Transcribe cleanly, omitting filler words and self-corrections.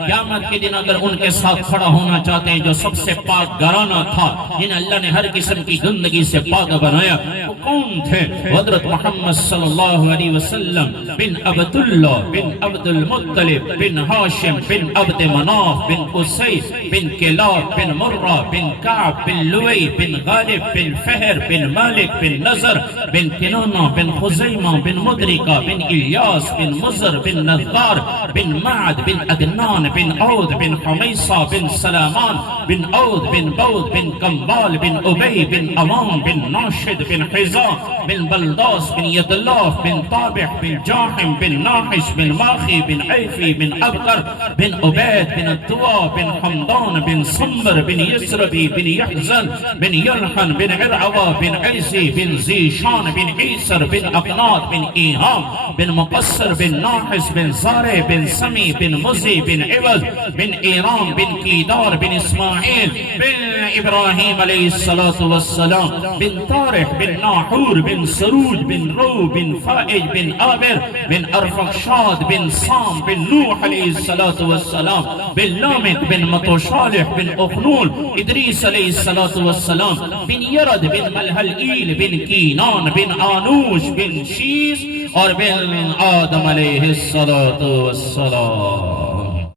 क़यामत के दिन अगर उनके साथ खड़ा होना चाहते हैं जो सबसे पाक घराना था, जिन्हें अल्लाह ने हर किस्म की गंदगी से पाक बनाया, वो कौन थे? हज़रत मोहम्मद सल्लल्लाहु अलैहि वसल्लम बिन अब्दुल्लाह बिन अब्दुल मुत्तलिब बिन हाशिम बिन अब्द मनाफ बिन कुसै बिन किलाब बिन मुर्रा बिन काब बिन लुई बिन गालिब बिन फहर बिन मालिक बिन नजर बिन किनाना बिन खुज़ैमा बिन मुदरिका बिन इलियास बिन मुज़र बिन नज़्ज़ार बिन माद बिन अदनान बिन औद बिन हुमैसा बिन सलामान बिन औद बिन बौद बिन कम्बाल बिन उबई बिन अवाम बिन नाशिद बिन हिज़ा बिन बलदास बिन यदल्लाह बिन ताबिह बिन जाहिम बिन नाहिश बिन माखी बिन ऐफी बिन अबकर बिन उबैद बिन दुआ बिन हमदान बिन संबर बिन यसरबी बिन यहज़न बिन यलहन बिन इरअवा बिन ऐसी बिन ज़ीशान बिन ईसर बिन अकनात बिन ईहाम बिन मुक़स्सर बिन नाहिस बिन ज़ारे बिन समी बिन मुज़ी बिन इवज़ बिन ईरान बिन कीदार बिन इस्माईल बिन इब्राहीम अलैहिस्सलातु वस्सलाम बिन तारिक बिन नाहूर बिन सरूज बिन रू बिन फाइज बिन आबिर बिन अरफक्षाद बिन साम बिन नूह अलैहिस्सलातु वस्सलाम बिन लामिक बिन मतोशालिह बिन उखनून इदरीस अलैहिस्सलातु वस्सलाम बिन यरद बिन मलहलईल बिन कीनान बिन आनूश बिन शीस और बिन आदम अलैहिस्सलातु वस्सलाम।